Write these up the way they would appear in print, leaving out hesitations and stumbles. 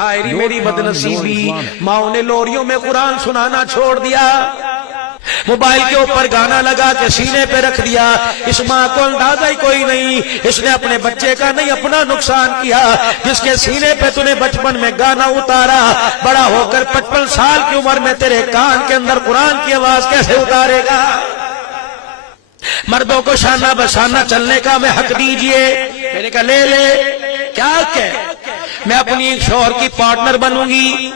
ہائے میری بدنصیبی، ماؤں نے لوریوں میں قرآن سنانا چھوڑ دیا، موبائل کے اوپر گانا لگا کے سینے پہ رکھ دیا۔ اس ماں کو اندازہ ہی کوئی نہیں، اس نے اپنے بچے کا نہیں اپنا نقصان کیا۔ جس کے سینے پہ تو نے بچپن میں گانا اتارا، بڑا ہو کر 55 سال کی عمر میں تیرے کان کے اندر قرآن کی آواز کیسے اتارے گا؟ مردوں کو شانہ بشانہ چلنے کا میں حق دیجئے۔ میں نے کہا لے لے، کیا کہ میں اپنی ایک شوہر کی پارٹنر بنوں گی،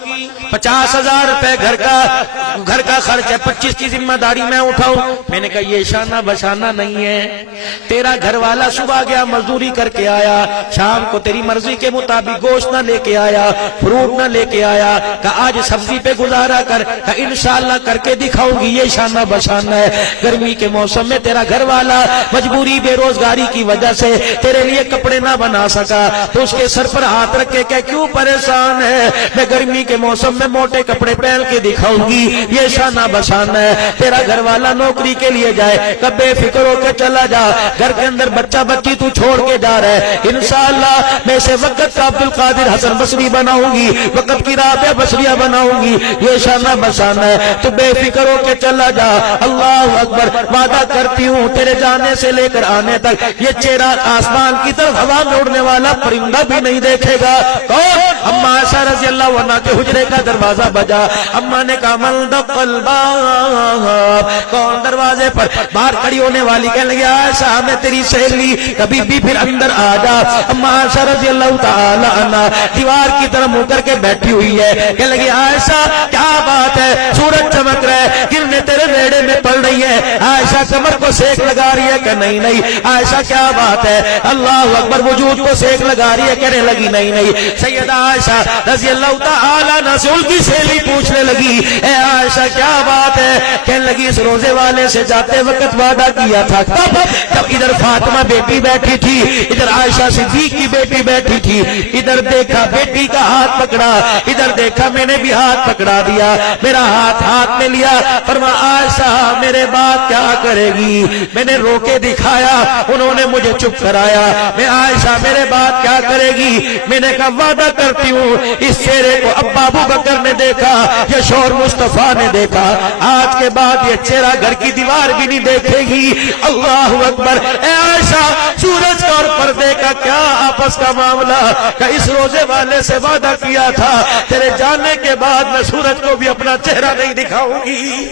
50,000 روپے گھر کا خرچ ہے، 25 کی ذمہ داری میں اٹھاؤں۔ میں نے کہا یہ شانہ بشانہ نہیں ہے، تیرا گھر والا صبح گیا مزدوری کر کے آیا، شام کو تیری مرضی کے مطابق گوشت نہ لے کے آیا، فروٹ نہ لے کے آیا، کہا آج سبزی پہ گزارا کر، کہا انشاءاللہ کر کے دکھاؤں گی، یہ شانہ بشانہ ہے۔ گرمی کے موسم میں تیرا گھر والا مجبوری بے روزگاری کی وجہ سے تیرے لیے کپڑے نہ بنا سکا، تو اس کے سر پر ہاتھ رکھ کے کہ کیوں پریشان ہے، میں گرمی کے موسم میں موٹے کپڑے پہن کے دکھاؤں گی، یہ شانہ بشانہ ہے۔ تیرا گھر والا نوکری کے لیے جائے، کب بے فکر ہو کے چلا جا، گھر کے اندر بچہ بچی تو چھوڑ کے جا رہا ہے، انشاءاللہ میں اسے وقت کا عبدالقادر حسن بصری بناؤں گی، وقت کی رابعہ بصریہ بناؤں گی، یہ شانہ بشانہ ہے۔ تو بے فکر ہو کے چلا جا، اللہ اکبر، وعدہ کرتی ہوں تیرے جانے سے لے کر آنے تک یہ چہرہ آسمان کی طرف ہوا میں اڑنے والا پرندہ بھی نہیں دیکھے گا۔ کون؟ اما عائشہ رضی اللہ عنہ کے حجرے کا دروازہ بجا، اما نے کہا من دق الباب، کون دروازے پر؟ باہر کھڑی ہونے والی کہنے لگی عائشہ میں تیری سہیلی، کبھی بھی پھر اندر آ جا۔ اما عائشہ رضی اللہ تعالی عنہ دیوار کی طرف منہ کر کے بیٹھی ہوئی ہے، کہنے لگی عائشہ کیا بات ہے، سورج چمک رہا ہے، کرنیں تیرے ریڑے میں پڑ رہی ہے۔ عائشہ کمر کو سیک لگا رہی ہے کہ نہیں نہیں، عائشہ کیا بات ہے، اللہ اکبر، وجود کو سیک لگا رہی ہے، کہنے لگی نہیں نہیں۔ سیدہ عائشہ رضی اللہ تعالی عنہ سے ان کی سہیلی پوچھنے لگی اے عائشہ کیا بات ہے، کہنے لگی اس روزے والے سے جاتے وقت وعدہ کیا تھا، تب ادھر فاطمہ بیٹی بیٹھی تھی، ادھر عائشہ صدیق کی بیٹی بیٹھی تھی، ادھر دیکھا بیٹی کا ہاتھ پکڑا، ادھر دیکھا میں نے بھی ہاتھ پکڑا دیا، میرا ہاتھ میں لیا، فرمایا عائشہ میرے بات کیا کرے گی، میں نے رو کے دکھایا، انہوں نے مجھے چپ کرایا، میں عائشہ میرے بات کیا کرے گی، میں نے کہا وعدہ کرتی ہوں اس چہرے کو ابا ابو بکر نے دیکھا، یہ شوہر مصطفیٰ نے دیکھا، آج کے بعد یہ چہرہ گھر کی دیوار بھی نہیں دیکھے گی۔ اللہ اکبر، اے عائشہ سورج کا اور پردے کا کیا آپس کا معاملہ، کہ اس روزے والے سے وعدہ کیا تھا تیرے جانے کے بعد میں سورج کو بھی اپنا چہرہ نہیں دکھاؤں گی۔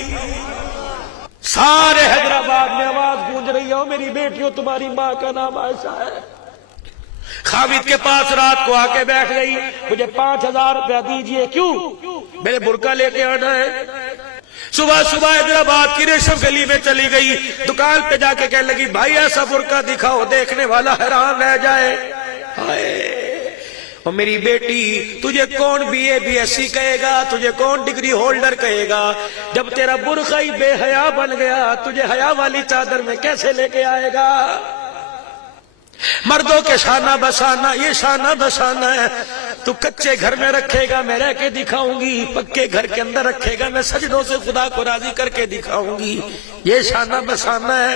سارے حیدرآباد میں آواز گونج رہی ہو میری بیٹیوں تمہاری ماں کا نام عائشہ ہے۔ خالد کے پاس رات کو آ کے بیٹھ گئی، مجھے 5,000 روپیہ دیجئے، کیوں؟ میرے برقع لے کے آنا ہے۔ صبح صبح حیدرآباد کی ریشم گلی میں چلی گئی، دکان پہ جا کے کہنے لگی بھائی ایسا برقع دکھاؤ دیکھنے والا حیران رہ جائے۔ اور میری بیٹی تجھے کون B A B S C کہے گا، تجھے کون ڈگری ہولڈر کہے گا، جب تیرا برقع ہی بے حیا بن گیا تجھے حیا والی چادر میں کیسے لے کے آئے گا؟ مردوں کے شانہ بشانہ، یہ شانہ بشانہ ہے۔ تو کچے گھر میں رکھے گا میں رہ کے دکھاؤں گی، پکے گھر کے اندر رکھے گا میں سجدوں سے خدا کو راضی کر کے دکھاؤں گی، یہ شانہ بشانہ ہے۔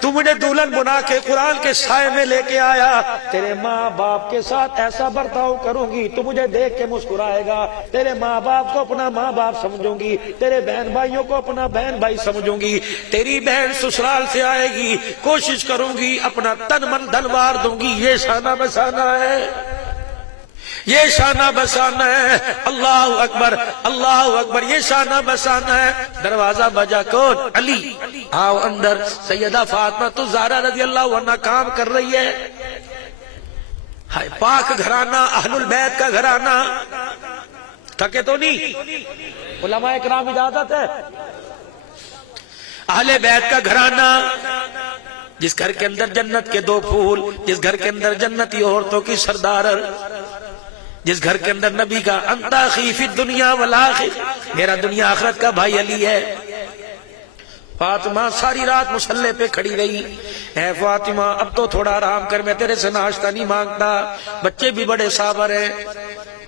تو مجھے دلہن بنا کے قرآن کے سائے میں لے کے آیا، تیرے ماں باپ کے ساتھ ایسا برتاؤ کروں گی تو مجھے دیکھ کے مسکرائے گا، تیرے ماں باپ کو اپنا ماں باپ سمجھوں گی، تیرے بہن بھائیوں کو اپنا بہن بھائی سمجھوں گی، تیری بہن سسرال سے آئے گی کوشش کروں گی اپنا تن من دھنوار دوں گی، یہ شانہ بشانہ ہے، یہ شانہ بشانہ ہے۔ اللہ اکبر اللہ اکبر، یہ شانہ بشانہ ہے۔ دروازہ بجا، کون؟ علی، آؤ اندر۔ سیدہ فاطمہ تو زہرا رضی اللہ عنہ کام کر رہی ہے، پاک گھرانہ، اہل البیت کا گھرانہ، تھکے تو نہیں؟ علماء اکرام اجازت ہے؟ اہل بیت کا گھرانہ، جس گھر کے اندر جنت کے 2 پھول، جس گھر کے اندر جنتی عورتوں کی سردار، جس گھر کے اندر نبی کا انت اخی فی الدنیا والآخرہ، میرا دنیا آخرت کا بھائی علی ہے۔ فاطمہ ساری رات مصلے پہ کھڑی رہی، اے فاطمہ اب تو تھوڑا آرام کر، میں تیرے سے ناشتہ نہیں مانگتا، بچے بھی بڑے صابر ہیں۔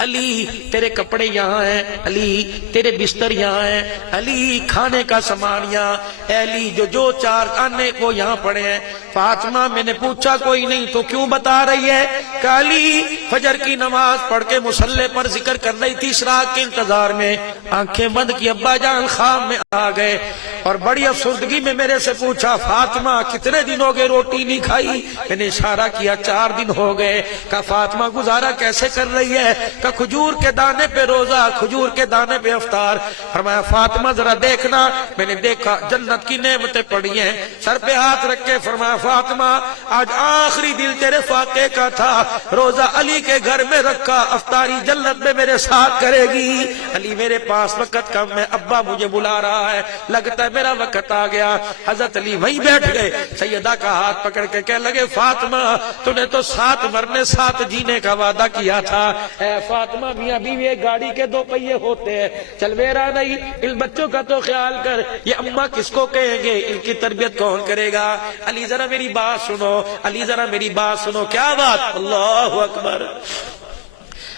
علی تیرے کپڑے یہاں ہیں، علی تیرے بستر یہاں ہیں، علی کھانے کا سامان یہاں، اے علی جو چار آنے کو یہاں پڑے ہیں۔ فاطمہ میں نے پوچھا کوئی نہیں تو کیوں بتا رہی ہے؟ کہ علی فجر کی نماز پڑھ کے مصلی پر ذکر کر رہی تھی اشراق کے انتظار میں، آنکھیں بند کی، ابا جان خواب میں آ گئے اور بڑی افسردگی میں میرے سے پوچھا فاطمہ کتنے دن ہو گئے روٹی نہیں کھائی؟ میں نے اشارہ کیا 4 دن ہو گئے۔ کہا فاطمہ گزارا کیسے کر رہی ہے؟ کہ کھجور کے دانے پہ روزہ، کھجور کے دانے پہ افطار۔ فرمایا فاطمہ ذرا دیکھنا، میں نے دیکھا جنت کی نعمتیں پڑی ہیں، سر پہ ہاتھ رکھ کے فرمایا فاطمہ آج آخری دل تیرے فاقے کا تھا، روزہ علی کے گھر میں رکھا، افطاری جنت میں میرے ساتھ کرے گی۔ علی میرے پاس وقت کم ہے، ابا مجھے بلا رہا ہے، لگتا ہے میرا وقت آ گیا۔ حضرت علی وہیں بیٹھ گئے، سیدہ کا ہاتھ پکڑ کے کہنے لگے فاطمہ تو نے تو 7 مرنے 7 جینے کا وعدہ کیا تھا۔ اے فاطمہ میاں بیوی ایک گاڑی کے 2 پہیے ہوتے ہیں، چل میرا نہیں، ان بچوں کا تو خیال کر، یہ اماں کس کو کہیں گے، ان کی تربیت کون کرے گا؟ علی ذرا میری بات سنو، علی ذرا میری بات سنو۔ کیا بات؟ اللہ اکبر۔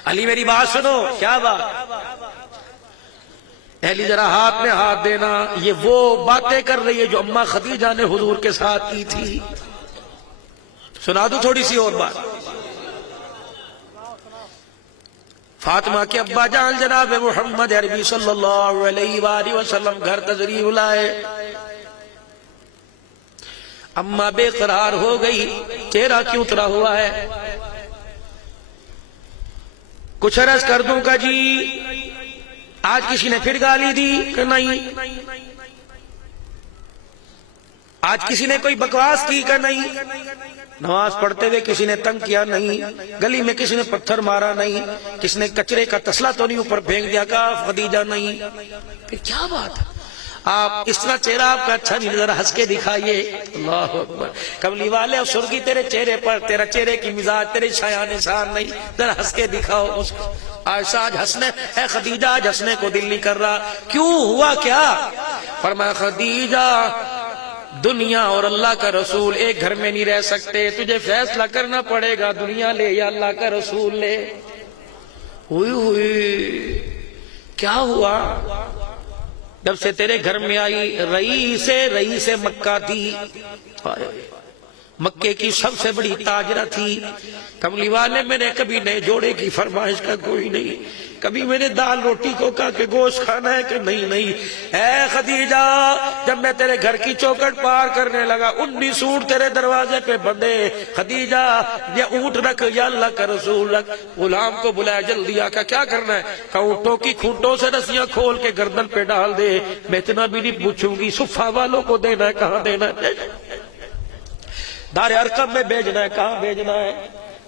علی میری بات سنو، کیا بات؟ علی ذرا ہاتھ میں ہاتھ دینا، یہ وہ باتیں کر رہی ہے جو اماں خدیجہ نے حضور کے ساتھ کی تھی۔ سنا دوں تھوڑی سی اور بات۔ فاطمہ کے ابا جان جناب محمد عربی صلی اللہ علیہ وآلہ وسلم گھر تشریف لائے، اماں بے قرار ہو گئی، چہرہ کیوں اترا ہوا ہے؟ کچھ عرض کر دوں کا جی آج کسی نے پھر گالی دی کہ نہیں؟ آج کسی نے کوئی بکواس کی کہ نہیں؟ نماز پڑھتے ہوئے کسی نے تنگ کیا نہیں؟ گلی میں کسی نے پتھر مارا نہیں؟ کسی نے کچرے کا تسلا تو نہیں اوپر پھینک دیا؟ کہا خدیجہ نہیں؟ پھر کیا بات ہے؟ آپ اس طرح چہرہ آپ کا اچھا نہیں، ذرا ہنس کے دکھائیے۔ اللہ اکبر۔ کملی والے افسردگی تیرے چہرے پر، تیرا چہرے کی مزاج تیرے شایان نشان نہیں، ذرا ہنس کے دکھاؤ اس کو۔ عائشہ آج ہنسنے، اے خدیجہ آج ہنسنے کو دل نہیں کر رہا، کیوں ہوا کیا؟ فرمایا خدیجہ دنیا اور اللہ کا رسول ایک گھر میں نہیں رہ سکتے، تجھے فیصلہ کرنا پڑے گا، دنیا لے یا اللہ کا رسول لے۔ ہوئی کیا ہوا؟ جب سے تیرے گھر میں آئی رئیس مکہ تھی، مکے کی سب سے بڑی تاجرہ تھی۔ کملی والے میں نے کبھی نئے جوڑے کی فرمائش کا کوئی نہیں، کبھی میں نے دال روٹی کو کہا کہ گوشت کھانا ہے کہ نہیں۔ اے خدیجہ جب میں تیرے گھر کی چوکٹ پار کرنے لگا 19 اونٹ تیرے دروازے پہ بندھے، خدیجہ یہ اونٹ رکھ یا اللہ کا رسول رکھ۔ غلام کو بلایا جلدی آقا کیا کرنا ہے؟ کہ اونٹوں کی کھونٹوں سے رسیاں کھول کے گردن پہ ڈال دے، میں اتنا بھی نہیں پوچھوں گی صفہ والوں کو دینا ہے کہاں دینا ہے، دار ارقم میں بھیجنا ہے کہاں بھیجنا ہے۔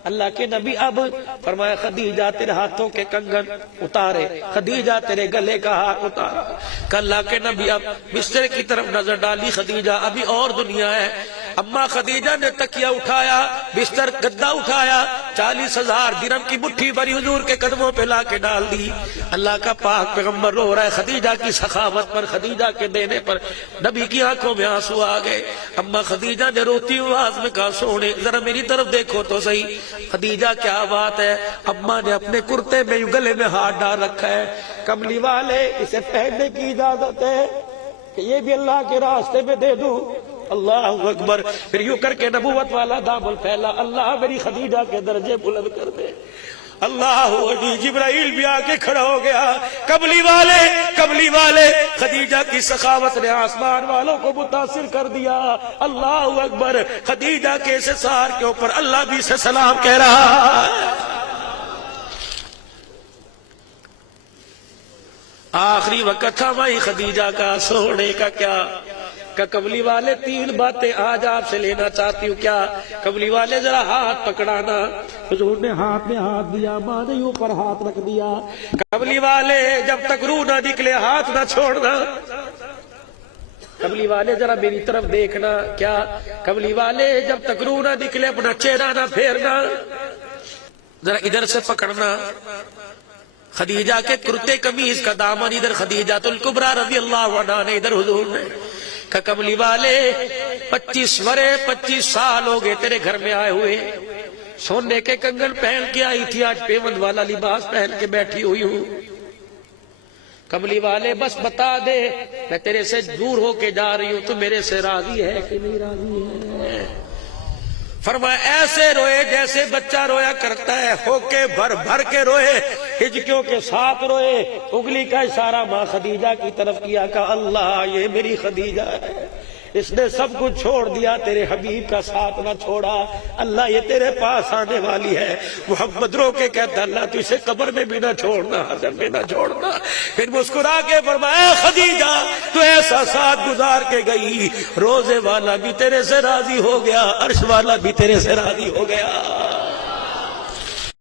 اللہ کے نبی اب فرمایا خدیجہ تیرے ہاتھوں کے کنگن اتارے، خدیجہ تیرے گلے کا ہاتھ اتارا۔ کہ اللہ کے نبی اب بستر کی طرف نظر ڈالی، خدیجہ ابھی اور دنیا ہے۔ اماں خدیجہ نے تکیہ اٹھایا، بستر گدا اٹھایا، 40,000 درہم کی مٹھی بھری حضور کے قدموں پہ لا کے ڈال دی۔ اللہ کا پاک پیغمبر رو رہا ہے خدیجہ کی سخاوت پر، خدیجہ کے دینے پر۔ نبی کی آنکھوں میں آنسو آ گئے۔ اماں خدیجہ نے روتی آواز میں کہا سونے ذرا میری طرف دیکھو تو صحیح۔ خدیجہ کیا بات ہے؟ اماں نے اپنے کرتے میں گلے میں ہاتھ ڈال رکھا ہے۔ کملی والے اسے پہننے کی اجازت ہے کہ یہ بھی اللہ کے راستے میں دے دوں؟ اللہ اکبر۔ پھر یوں کر کے نبوت والا دامن پھیلا، اللہ میری خدیجہ کے درجے بلند کر دے۔ اللہ اکبر۔ جبرائیل بھی آ کے کھڑا ہو گیا۔ کملی والے خدیجہ کی سخاوت نے آسمان والوں کو متاثر کر دیا۔ اللہ اکبر۔ خدیجہ کے سار کے اوپر اللہ بھی سے سلام کہہ رہا۔ آخری وقت تھا بھائی خدیجہ کا سونے کا کیا کہ کملی والے 3 باتیں آج آپ سے لینا چاہتی ہوں۔ کیا؟ کملی والے ذرا ہاتھ پکڑانا۔ حضور نے ہاتھ میں ہاتھ دیا، ماں نے اوپر ہاتھ رکھ دیا۔ کملی والے جب تک روح نہ نکلے ہاتھ نہ چھوڑنا۔ کملی والے ذرا میری طرف دیکھنا۔ کیا؟ کملی والے جب تک روح نہ نکلے اپنا چہرہ نہ پھیرنا، ذرا ادھر سے پکڑنا۔ خدیجہ کے کرتے قمیض کا دامن ادھر خدیجہ الکبریٰ رضی اللہ عنہا نے، ادھر حضور نے۔ کہ کملی والے 25 سال ہو گئے تیرے گھر میں آئے ہوئے، سونے کے کنگن پہن کے آئی تھی، آج پیمند والا لباس پہن کے بیٹھی ہوئی ہوں۔ کملی والے بس بتا دے، میں تیرے سے دور ہو کے جا رہی ہوں، تو میرے سے راضی ہے کہ نہیں راضی ہے؟ فرمایا ایسے روئے جیسے بچہ رویا کرتا ہے، ہو کے بھر بھر کے روئے، ہجکیوں کے ساتھ روئے، انگلی کا اشارہ ماں خدیجہ کی طرف کیا، کہا اللہ یہ میری خدیجہ ہے، اس نے سب کچھ چھوڑ دیا، تیرے حبیب کا ساتھ نہ چھوڑا، اللہ یہ تیرے پاس آنے والی ہے۔ محمد رو کے کہتا اللہ تو اسے قبر میں بھی نہ چھوڑنا، حشر میں نہ چھوڑنا۔ پھر مسکرا کے فرمایا خدیجہ تو ایسا ساتھ گزار کے گئی، روزے والا بھی تیرے سے راضی ہو گیا، عرش والا بھی تیرے سے راضی ہو گیا۔